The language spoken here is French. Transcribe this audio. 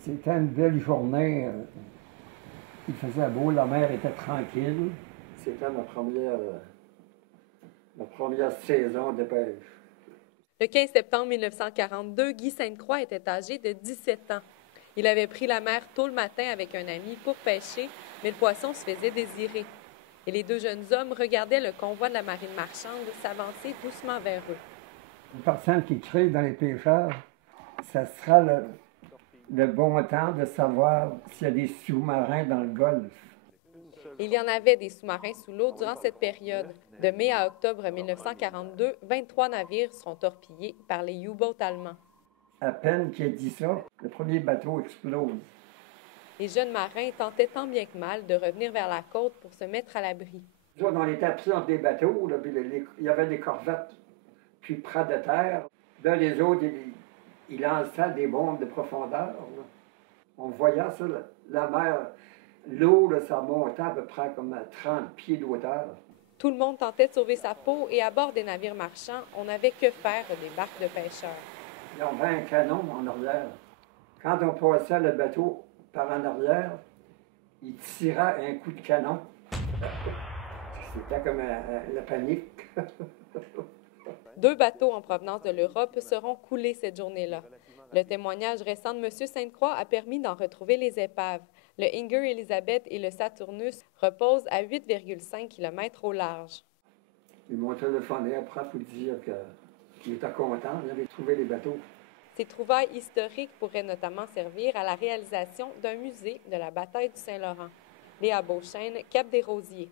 C'était une belle journée. Il faisait beau, la mer était tranquille. C'était ma première saison de pêche. Le 15 septembre 1942, Guy Sainte-Croix était âgé de 17 ans. Il avait pris la mer tôt le matin avec un ami pour pêcher, mais le poisson se faisait désirer. Et les deux jeunes hommes regardaient le convoi de la marine marchande s'avancer doucement vers eux. Une personne qui crée dans les pêcheurs, ça sera le bon temps de savoir s'il y a des sous-marins dans le Golfe. Il y en avait des sous-marins sous l'eau durant cette période. De mai à octobre 1942, 23 navires seront torpillés par les U-boats allemands. À peine qu'il ait dit ça, le premier bateau explose. Les jeunes marins tentaient tant bien que mal de revenir vers la côte pour se mettre à l'abri. Nous autres, on était pris entre des bateaux, là, puis il y avait des corvettes, puis près de terre. Là, les autres, ils lançaient des bombes de profondeur. Là. On voyait ça, la mer, l'eau, là, ça montait à peu près comme à 30 pieds de hauteur. Tout le monde tentait de sauver sa peau et à bord des navires marchands, on n'avait que faire des barques de pêcheurs. Ils avaient un canon en arrière. Quand on passait le bateau par en arrière, ils tiraient un coup de canon. C'était comme la panique. 2 bateaux en provenance de l'Europe seront coulés cette journée-là. Le témoignage récent de M. Sainte-Croix a permis d'en retrouver les épaves. Le Inger Elizabeth et le Saturnus reposent à 8,5 km au large. Ils m'ont téléphoné après pour dire qu'ils étaient contents, ils avaient trouvé les bateaux. Ces trouvailles historiques pourraient notamment servir à la réalisation d'un musée de la bataille du Saint-Laurent. Léa Beauchesne, Cap-des-Rosiers.